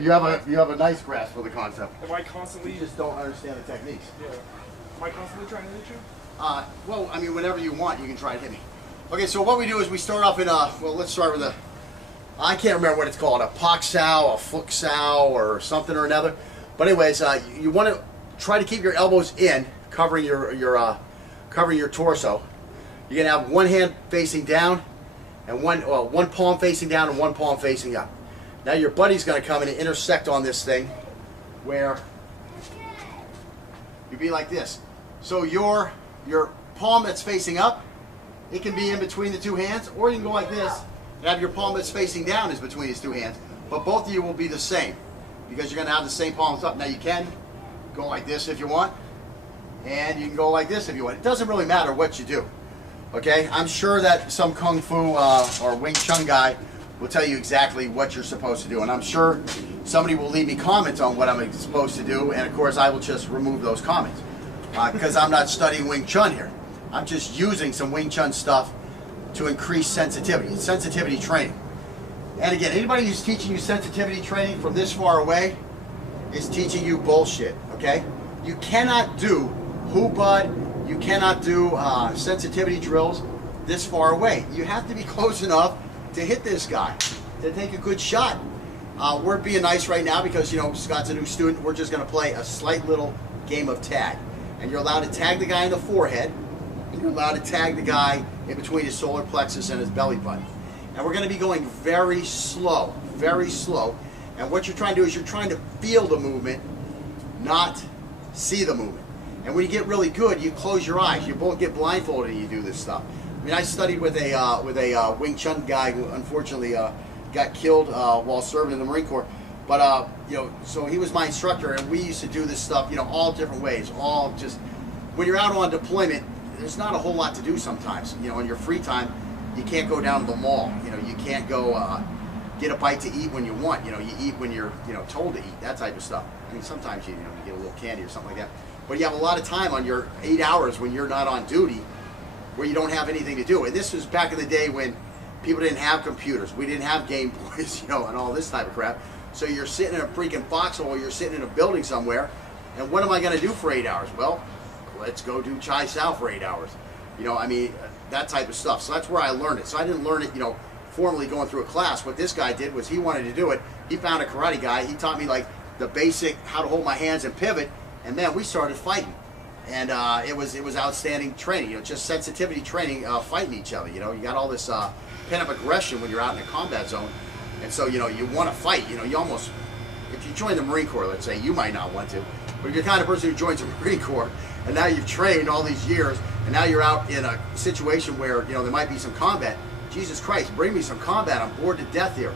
You have a nice grasp of the concept. Am I constantly? You just don't understand the techniques. Yeah. Am I constantly trying to hit you? Well, I mean, whenever you want, you can try to hit me. Okay, so what we do is we start off in a, well, let's start with a, I can't remember what it's called, a pak sao, a fook sao, or something or another. But anyways, you want to try to keep your elbows in, covering covering your torso. You're gonna have one hand facing down, and one palm facing down and one palm facing up. Now your buddy's gonna come in and intersect on this thing, where you be like this. So your palm that's facing up, it can be in between the two hands, or you can go like this and have your palm that's facing down is between his two hands. But both of you will be the same, because you're gonna have the same palms up. Now you can go like this if you want, and you can go like this if you want. It doesn't really matter what you do. Okay, I'm sure that some Kung Fu or Wing Chun guy will tell you exactly what you're supposed to do, and I'm sure somebody will leave me comments on what I'm supposed to do, and of course I will just remove those comments because I'm not studying Wing Chun here. I'm just using some Wing Chun stuff to increase sensitivity. It's sensitivity training. And again, anybody who's teaching you sensitivity training from this far away is teaching you bullshit, okay? You cannot do Hu-Bud, you cannot do sensitivity drills this far away. You have to be close enough to hit this guy, to take a good shot. We're being nice right now because, you know, Scott's a new student. We're just going to play a slight little game of tag. And you're allowed to tag the guy in the forehead, and you're allowed to tag the guy in between his solar plexus and his belly button. And we're going to be going very slow, very slow. And what you're trying to do is you're trying to feel the movement, not see the movement. And when you get really good, you close your eyes. You both get blindfolded and you do this stuff. I mean, I studied with a Wing Chun guy who unfortunately got killed while serving in the Marine Corps. But you know, so he was my instructor, and we used to do this stuff, you know, all different ways. All just when you're out on deployment, there's not a whole lot to do sometimes. You know, in your free time, you can't go down to the mall. You know, you can't go get a bite to eat when you want. You know, you eat when you're told to eat. That type of stuff. I mean, sometimes you get a little candy or something like that. But you have a lot of time on your 8 hours when you're not on duty, where you don't have anything to do. And this was back in the day when people didn't have computers. We didn't have Game Boys, you know, and all this type of crap. So you're sitting in a freaking foxhole, you're sitting in a building somewhere, and what am I going to do for 8 hours? Well, let's go do Chai Sao for 8 hours. You know, I mean, that type of stuff. So that's where I learned it. So I didn't learn it, you know, formally going through a class. What this guy did was he wanted to do it. He found a karate guy. He taught me, like, the basic, how to hold my hands and pivot, and then we started fighting. And it was outstanding training, you know, just sensitivity training, fighting each other. You know, you got all this pent-up aggression when you're out in a combat zone, and so, you know, you want to fight. You know, you almost, if you join the Marine Corps, let's say, you might not want to, but if you're the kind of person who joins the Marine Corps, and now you've trained all these years, and now you're out in a situation where, you know, there might be some combat. Jesus Christ, bring me some combat. I'm bored to death here.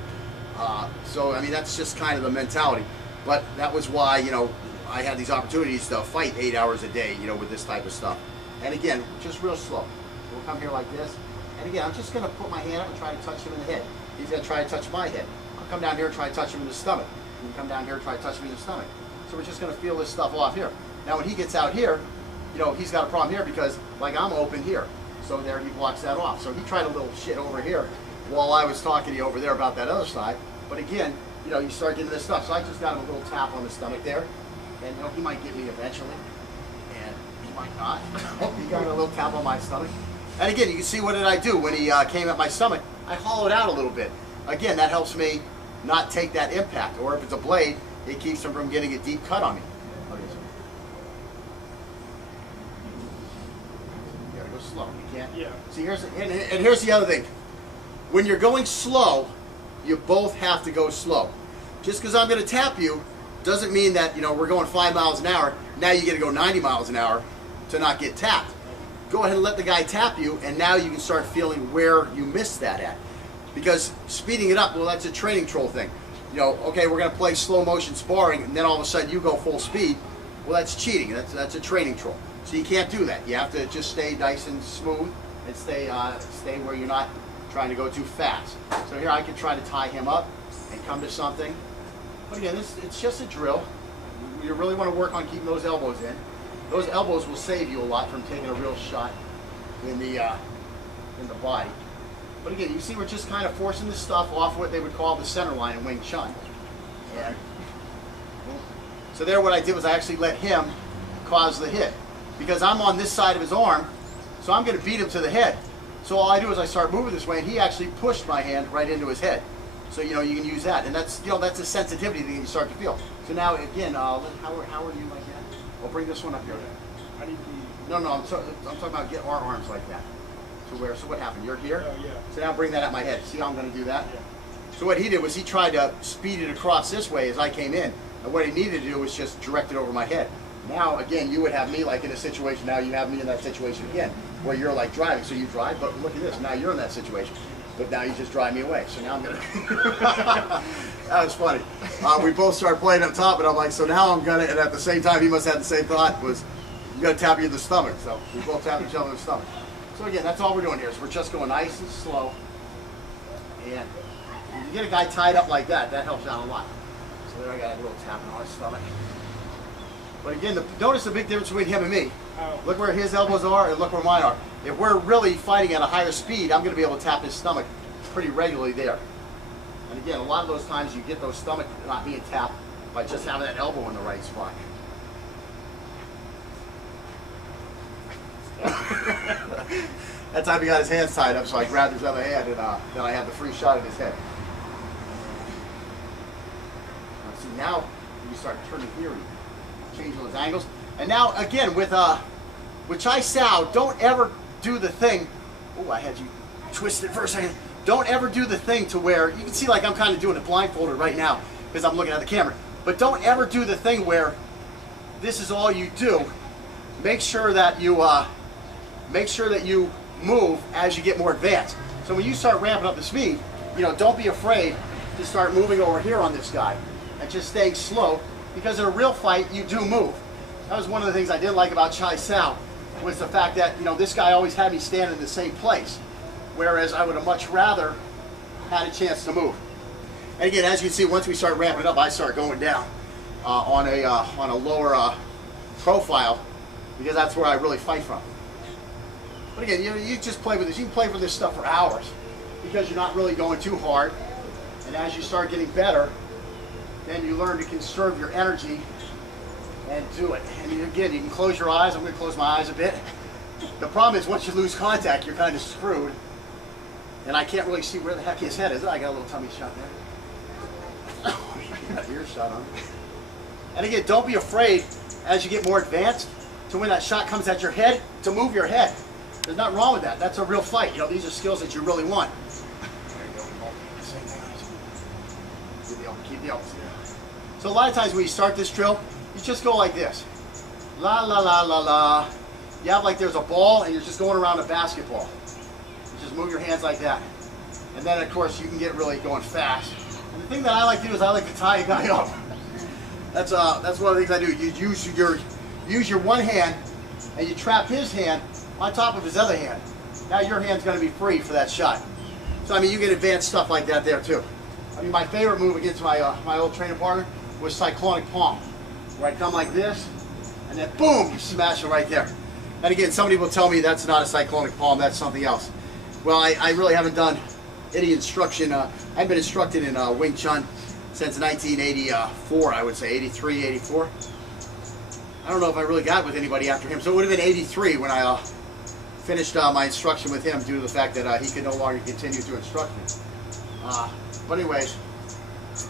So, I mean, that's just kind of the mentality. But that was why, you know, I had these opportunities to fight 8 hours a day, you know, with this type of stuff. And again, just real slow. We'll come here like this. And again, I'm just going to put my hand up and try to touch him in the head. He's going to try to touch my head. I'll come down here and try to touch him in the stomach. You come down here and try to touch me in the stomach. So we're just going to feel this stuff off here. Now when he gets out here, you know, he's got a problem here because, like, I'm open here. So there, he blocks that off. So he tried a little shit over here while I was talking to you over there about that other side. But again, you know, you start getting this stuff. So I just got him a little tap on the stomach there. And, you know, he might get me eventually. And he might not. He got a little tap on my stomach. And again, you can see what did I do when he came at my stomach. I hollowed out a little bit. Again, that helps me not take that impact. Or if it's a blade, it keeps him from getting a deep cut on me. You gotta go slow. You can't. Yeah. See, here's the other thing. When you're going slow, you both have to go slow. Just because I'm going to tap you doesn't mean that, you know, we're going 5 miles an hour. Now you get to go 90 miles an hour to not get tapped. Go ahead and let the guy tap you, and now you can start feeling where you missed that at. Because speeding it up, well, that's a training troll thing. You know, okay, we're going to play slow motion sparring, and then all of a sudden you go full speed. Well, that's cheating. That's a training troll. So you can't do that. You have to just stay nice and smooth and stay where you're not trying to go too fast. So here I can try to tie him up and come to something. But again, it's just a drill. You really want to work on keeping those elbows in. Those elbows will save you a lot from taking a real shot in the body. But again, you see we're just kind of forcing this stuff off what they would call the center line in Wing Chun. And so there what I did was I actually let him cause the hit. Because I'm on this side of his arm, so I'm going to beat him to the head. So all I do is I start moving this way, and he actually pushed my hand right into his head. So you can use that, and that's that's a sensitivity thing you start to feel. So now again, Howard, do you like that? I'll bring this one up here. I need the. No, I'm talking about get our arms like that. So what happened? You're here. Oh yeah. So now bring that at my head. See how I'm going to do that? Yeah. So what he did was he tried to speed it across this way as I came in, and what he needed to do was just direct it over my head. Now again, you would have me like in a situation. Now you have me in that situation again, where you're like driving. So you drive, but look at this. Now you're in that situation. But now you just drive me away. So now I'm gonna. That was funny. We both started playing up top, and I'm like, so now I'm gonna. And at the same time, he must have had the same thought. Was I'm gonna tap you in the stomach. So we both tap each other in the stomach. So again, that's all we're doing here. So we're just going nice and slow. And when you get a guy tied up like that, that helps out a lot. So there I got a little tapping on his stomach. But again, notice the big difference between him and me. Oh. Look where his elbows are and look where mine are. If we're really fighting at a higher speed, I'm going to be able to tap his stomach pretty regularly there. And again, a lot of those times you get those stomach not being tapped by just having that elbow in the right spot. That time he got his hands tied up, so I grabbed his other hand, and then I had the free shot at his head. See, now you start turning here and changing those angles. And now again with Chai Sao, don't ever do the thing. Oh, I had you twisted for a second. Don't ever do the thing to where you can see like I'm kind of doing it blindfolded right now because I'm looking at the camera. But don't ever do the thing where this is all you do. Make sure that you move as you get more advanced. So when you start ramping up the speed, don't be afraid to start moving over here on this guy and just staying slow, because in a real fight you do move. That was one of the things I didn't like about Chai Sao, was the fact that this guy always had me stand in the same place, whereas I would have much rather had a chance to move. And again, as you can see, once we start ramping it up, I start going down on a lower profile, because that's where I really fight from. But again, you just play with this. You can play with this stuff for hours because you're not really going too hard. And as you start getting better, then you learn to conserve your energy and do it. And again, you can close your eyes. I'm going to close my eyes a bit. The problem is once you lose contact, you're kind of screwed. And I can't really see where the heck his head is. I got a little tummy shot there. Got ear shot on. And again, don't be afraid as you get more advanced to when that shot comes at your head to move your head. There's nothing wrong with that. That's a real fight. These are skills that you really want. There you go. Keep the elbows. So a lot of times when you start this drill, you just go like this. La la la la la. You have like there's a ball and you're just going around a basketball. You just move your hands like that. And then of course you can get really going fast. And the thing that I like to do is I like to tie a guy up. That's one of the things I do. You use your one hand and you trap his hand on top of his other hand. Now your hand's going to be free for that shot. So I mean, you get advanced stuff like that there too. I mean, my favorite move against my old training partner was cyclonic palm, where I come like this, and then boom, you smash it right there. And again, somebody will tell me that's not a cyclonic palm, that's something else. Well, I really haven't done any instruction. I've been instructed in Wing Chun since 1984, I would say, 83, 84. I don't know if I really got with anybody after him, so it would have been 83 when I finished my instruction with him due to the fact that he could no longer continue to instruct me. But anyways,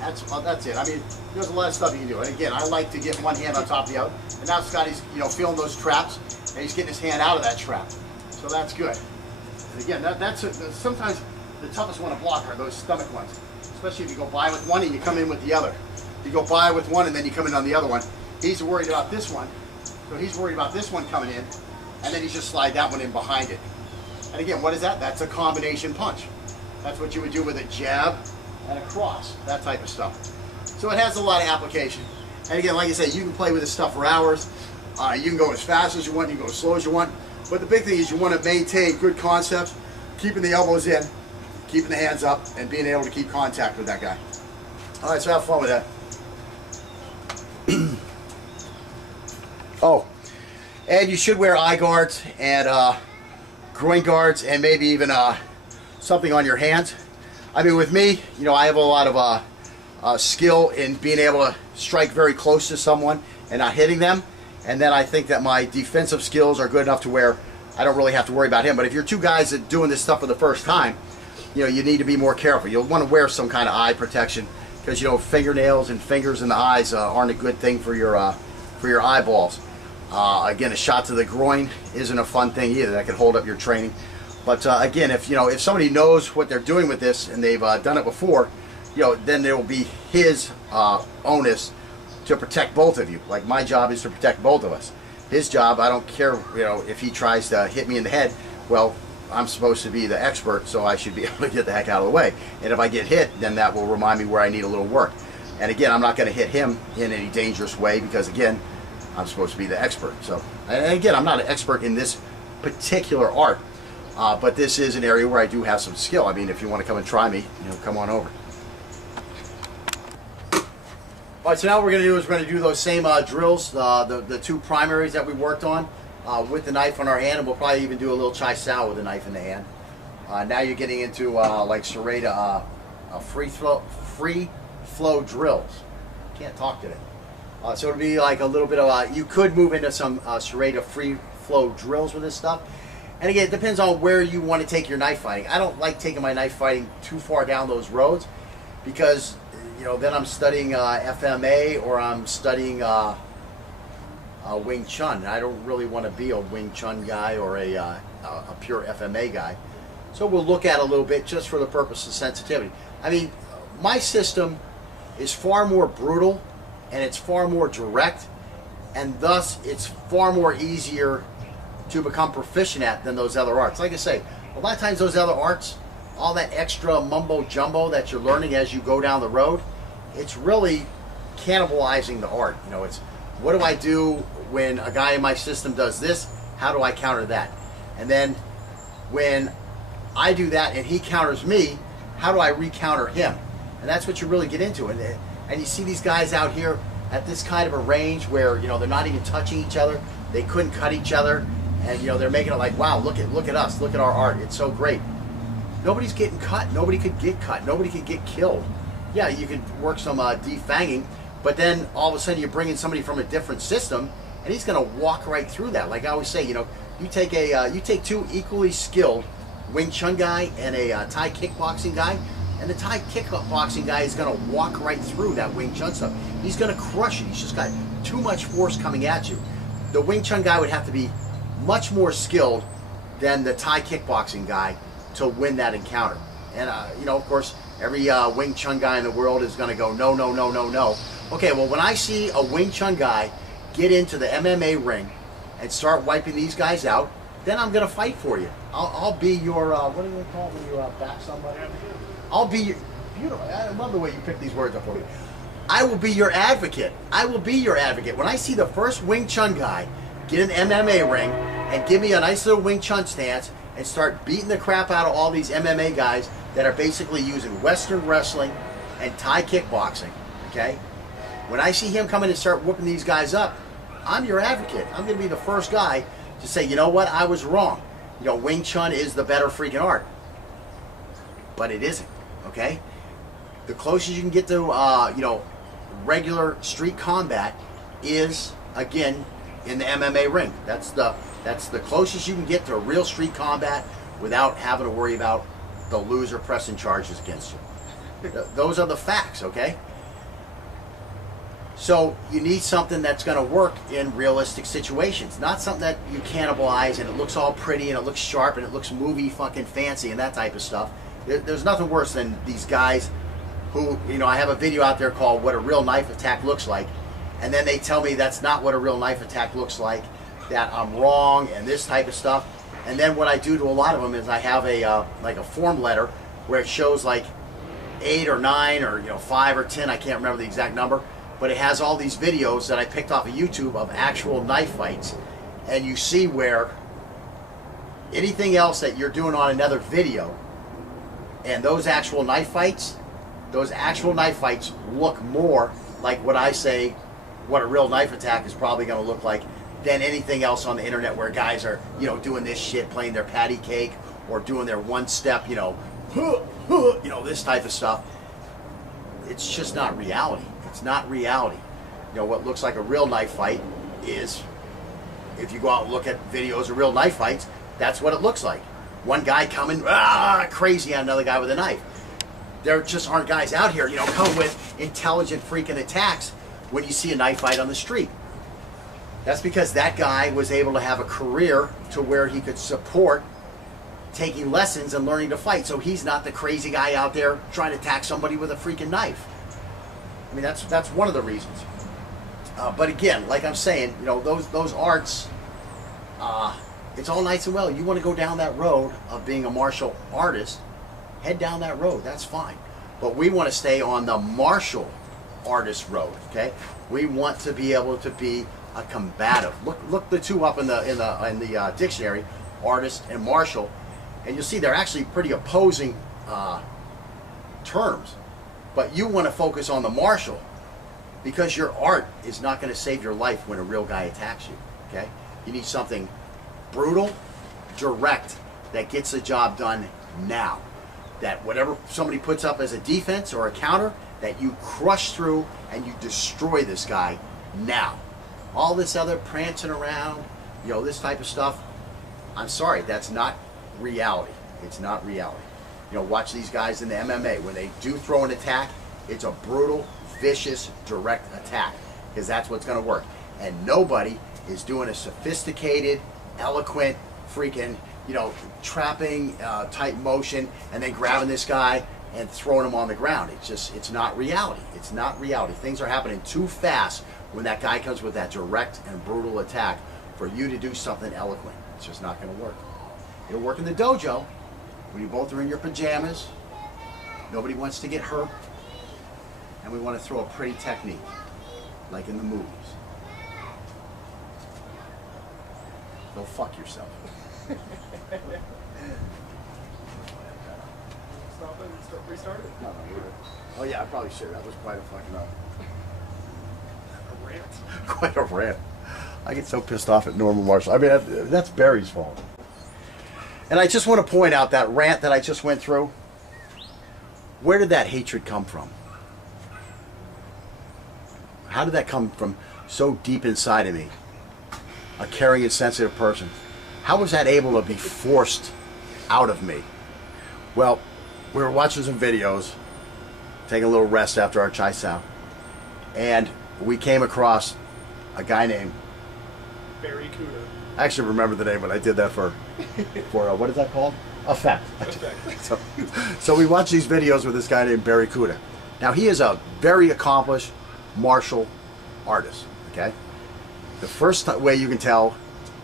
that's it. I mean, there's a lot of stuff you can do. And again, I like to get one hand on top of the other. And now Scotty's feeling those traps, and he's getting his hand out of that trap. So that's good. And again, sometimes the toughest one to block are those stomach ones, especially if you go by with one and you come in with the other. You go by with one and then you come in on the other one. He's worried about this one, so he's worried about this one coming in, and then he's just slide that one in behind it. And again, what is that? That's a combination punch. That's what you would do with a jab and a cross, that type of stuff. So it has a lot of application. And again, like I said, you can play with this stuff for hours. You can go as fast as you want, you can go as slow as you want. But the big thing is you want to maintain good concepts, keeping the elbows in, keeping the hands up, and being able to keep contact with that guy. All right, so have fun with that. Oh, and you should wear eye guards and groin guards and maybe even something on your hands. I mean, with me, I have a lot of skill in being able to strike very close to someone and not hitting them. And then I think that my defensive skills are good enough to where I don't really have to worry about him. But if you're two guys that are doing this stuff for the first time, you know, you need to be more careful. You'll want to wear some kind of eye protection because, you know, fingernails and fingers in the eyes aren't a good thing for your eyeballs. Again, a shot to the groin isn't a fun thing either. That could hold up your training. But again, if somebody knows what they're doing with this and they've done it before, you know, then there will be his onus to protect both of you. Like my job is to protect both of us. His job, I don't care, you know, if he tries to hit me in the head. Well, I'm supposed to be the expert, so I should be able to get the heck out of the way. And if I get hit, then that will remind me where I need a little work. And again, I'm not going to hit him in any dangerous way because, again, I'm supposed to be the expert. So, and again, I'm not an expert in this particular art, but this is an area where I do have some skill. I mean, if you want to come and try me, you know, come on over. All right, so now what we're going to do is we're going to do those same drills, the two primaries that we worked on with the knife on our hand, and we'll probably even do a little chai sao with the knife in the hand. Now you're getting into like serrata free flow drills. Can't talk today. So it'll be like a little bit of, you could move into some serrata free flow drills with this stuff. And again, it depends on where you want to take your knife fighting. I don't like taking my knife fighting too far down those roads because, you know, then I'm studying FMA or I'm studying Wing Chun. And I don't really want to be a Wing Chun guy or a pure FMA guy. So we'll look at a little bit just for the purpose of sensitivity. I mean, my system is far more brutal and it's far more direct, and thus it's far more easier to become proficient at than those other arts. Like I say, a lot of times those other arts, all that extra mumbo jumbo that you're learning as you go down the road, it's really cannibalizing the art. You know, it's what do I do when a guy in my system does this? How do I counter that? And then when I do that and he counters me, how do I re-counter him? And that's what you really get into. And you see these guys out here at this kind of a range where, you know, they're not even touching each other. They couldn't cut each other. And, you know, they're making it like, wow, look at us. Look at our art. It's so great. Nobody's getting cut. Nobody could get cut. Nobody could get killed. Yeah, you could work some defanging, but then all of a sudden you bring in somebody from a different system and he's going to walk right through that. Like I always say, you know, you take two equally skilled Wing Chun guy and a Thai kickboxing guy, and the Thai kickboxing guy is going to walk right through that Wing Chun stuff. He's going to crush it. He's just got too much force coming at you. The Wing Chun guy would have to be much more skilled than the Thai kickboxing guy to win that encounter. And, you know, of course, every Wing Chun guy in the world is going to go, no, no, no, no, no. Okay, well, when I see a Wing Chun guy get into the MMA ring and start wiping these guys out, then I'm going to fight for you. I'll be your, what do they call it when you back somebody? I'll be your, beautiful. I love the way you pick these words up for me. I will be your advocate. I will be your advocate. When I see the first Wing Chun guy get in an MMA ring and give me a nice little Wing Chun stance and start beating the crap out of all these MMA guys that are basically using Western wrestling and Thai kickboxing, okay? When I see him come in and start whooping these guys up, I'm your advocate. I'm going to be the first guy to say, you know what, I was wrong. You know, Wing Chun is the better freaking art. But it isn't, okay? The closest you can get to, you know, regular street combat is, again, in the MMA ring. That's the closest you can get to real street combat without having to worry about the loser pressing charges against you. Those are the facts, okay? So you need something that's going to work in realistic situations, not something that you cannibalize and it looks all pretty and it looks sharp and it looks movie fucking fancy and that type of stuff. There's nothing worse than these guys who, you know, I have a video out there called What a Real Knife Attack Looks Like, and then they tell me that's not what a real knife attack looks like, that I'm wrong and this type of stuff. And then what I do to a lot of them is I have a like a form letter where it shows like 8 or 9 or, you know, 5 or 10, I can't remember the exact number, but it has all these videos that I picked off of YouTube of actual knife fights, and you see where anything else that you're doing on another video and those actual knife fights look more like what I say what a real knife attack is probably going to look like than anything else on the internet where guys are, you know, doing this shit, playing their patty cake or doing their one step, you know, this type of stuff. it's just not reality. It's not reality. You know, what looks like a real knife fight is, if you go out and look at videos of real knife fights, that's what it looks like. One guy coming crazy on another guy with a knife. There just aren't guys out here, you know, coming with intelligent freaking attacks when you see a knife fight on the street. That's because that guy was able to have a career to where he could support taking lessons and learning to fight. So he's not the crazy guy out there trying to attack somebody with a freaking knife. I mean, that's one of the reasons. But again, like I'm saying, you know, those arts, it's all nice and well. You want to go down that road of being a martial artist, head down that road. That's fine. But we want to stay on the martial artist road. Okay, we want to be able to be a combative. Look the two up in the dictionary, artist and martial, and you'll see they're actually pretty opposing terms. But you want to focus on the martial, because your art is not going to save your life when a real guy attacks you. Okay, you need something brutal, direct, that gets the job done now. That whatever somebody puts up as a defense or a counter, that you crush through and you destroy this guy now. All this other prancing around, you know, this type of stuff, I'm sorry, that's not reality. It's not reality. You know, watch these guys in the MMA. When they do throw an attack, it's a brutal, vicious, direct attack, because that's what's going to work. And nobody is doing a sophisticated, eloquent, freaking, you know, trapping type motion and then grabbing this guy and throwing him on the ground. It's not reality. It's not reality. Things are happening too fast when that guy comes with that direct and brutal attack for you to do something eloquent. It's just not going to work. It'll work in the dojo when you both are in your pajamas. Nobody wants to get hurt. And we want to throw a pretty technique, like in the movies. Go fuck yourself. Stop it. Restart it. No, you're good. Oh yeah, I probably should. That was quite a fucking A rant. quite a rant. I get so pissed off at normal martial. I mean, that's Barry's fault. And I just want to point out that rant that I just went through. Where did that hatred come from? How did that come from so deep inside of me? A caring and sensitive person. How was that able to be forced out of me? Well, we were watching some videos, taking a little rest after our chai sao, and we came across a guy named Barry Kuda. I actually remember the name, but I did that for what is that called? Effect. So we watched these videos with this guy named Barry Kuda. Now he is a very accomplished martial artist. Okay. The first way you can tell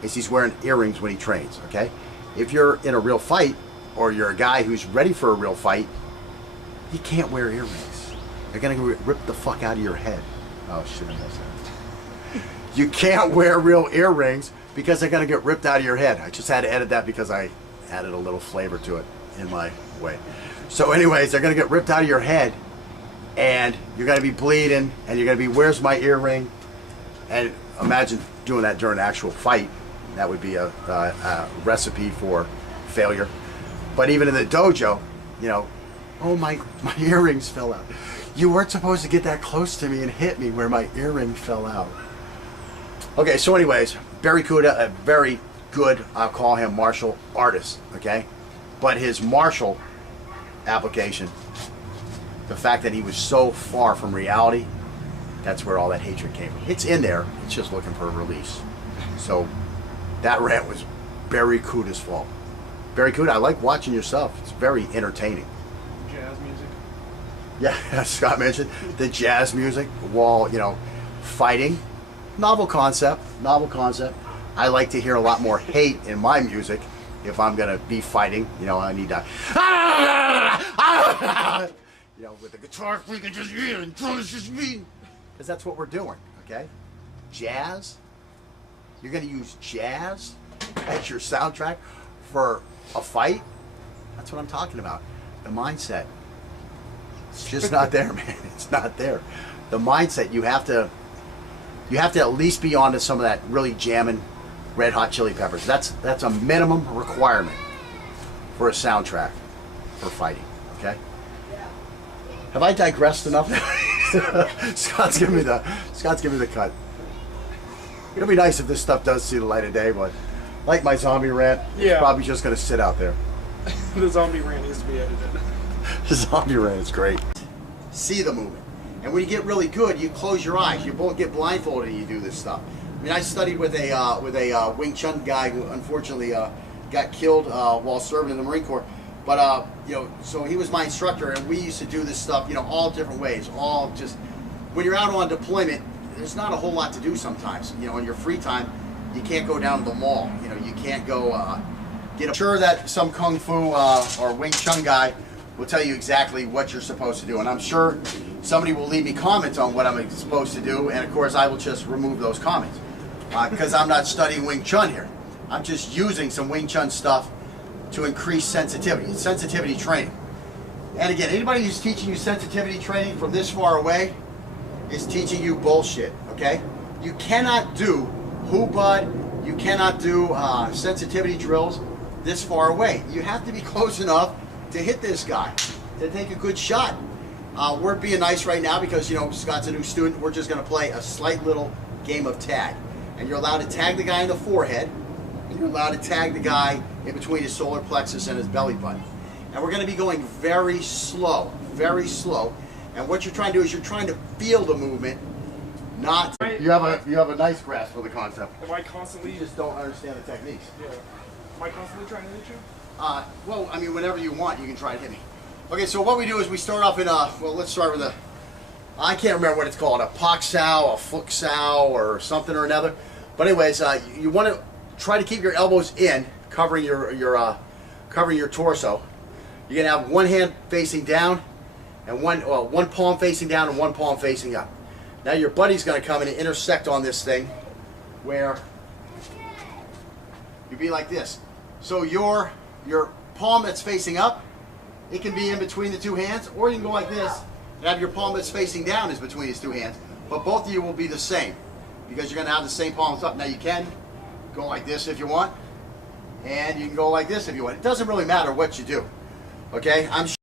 is he's wearing earrings when he trains. Okay. If you're in a real fight, or you're a guy who's ready for a real fight, you can't wear earrings. They're gonna rip the fuck out of your head. Oh shit! I missed that. You can't wear real earrings because they're going to get ripped out of your head. I just had to edit that because I added a little flavor to it in my way. So anyways, they're going to get ripped out of your head, and you're going to be bleeding, and you're going to be, where's my earring? And imagine doing that during an actual fight. That would be a recipe for failure. But even in the dojo, you know, oh, my earrings fell out. You weren't supposed to get that close to me and hit me where my earring fell out. Okay, so anyways, Barry Kuda, a very good, I'll call him martial artist, okay? But his martial application, the fact that he was so far from reality, that's where all that hatred came from. It's in there, it's just looking for a release. So that rant was Barry Kuda's fault. Barry Kuda, I like watching your stuff. It's very entertaining. Jazz music. Yeah, as Scott mentioned, the jazz music while, you know, fighting. Novel concept, novel concept. I like to hear a lot more hate in my music if I'm gonna be fighting. You know, I need to, you know, with the guitar freaking just me, because that's what we're doing. Okay, jazz. You're gonna use jazz as your soundtrack for a fight. That's what I'm talking about. The mindset. It's just not there, man. It's not there. The mindset, you have to at least be onto some of that really jamming Red Hot Chili Peppers. That's a minimum requirement for a soundtrack for fighting, okay? Have I digressed enough? Scott's giving me the cut. It'll be nice if this stuff does see the light of day, but like my zombie rant, Yeah. it's probably just gonna sit out there. The zombie rant needs to be edited. The zombie rant is great. See the movement, and when you get really good, you close your eyes. You both get blindfolded and you do this stuff. I mean, I studied with a Wing Chun guy who unfortunately got killed while serving in the Marine Corps. But you know, so he was my instructor, and we used to do this stuff, you know, all different ways. All just when you're out on deployment, there's not a whole lot to do sometimes. You know, in your free time, you can't go down to the mall. You know, you can't go get. I'm sure that some kung fu or Wing Chun guy will tell you exactly what you're supposed to do, and I'm sure somebody will leave me comments on what I'm supposed to do, and of course I will just remove those comments because I'm not studying Wing Chun here. I'm just using some Wing Chun stuff to increase sensitivity. Sensitivity training. And again, anybody who's teaching you sensitivity training from this far away is teaching you bullshit, okay? You cannot do hoopad, you cannot do sensitivity drills this far away. You have to be close enough to hit this guy, to take a good shot. We're being nice right now because, you know, Scott's a new student. We're just gonna play a slight little game of tag. And you're allowed to tag the guy in the forehead, and you're allowed to tag the guy in between his solar plexus and his belly button. And we're going to be going very slow, very slow. And what you're trying to do is you're trying to feel the movement, not. You have a nice grasp of the concept. Am I constantly? You just don't understand the techniques. Yeah. Am I constantly trying to hit you? Well, I mean, whenever you want, you can try to hit me. Okay, so what we do is we start off in a. Well, let's start with a. I can't remember what it's called, a pak sao, a fook sao, or something or another. But anyways, you want to try to keep your elbows in, covering your torso. You're gonna have one hand facing down, and one palm facing down and one palm facing up. Now your buddy's gonna come in and intersect on this thing, where you be like this. So your palm that's facing up, it can be in between the two hands, or you can go like this and have your palm that's facing down is between his two hands. But both of you will be the same, because you're gonna have the same palms up. Now you can go like this if you want, and you can go like this if you want. It doesn't really matter what you do. Okay, I'm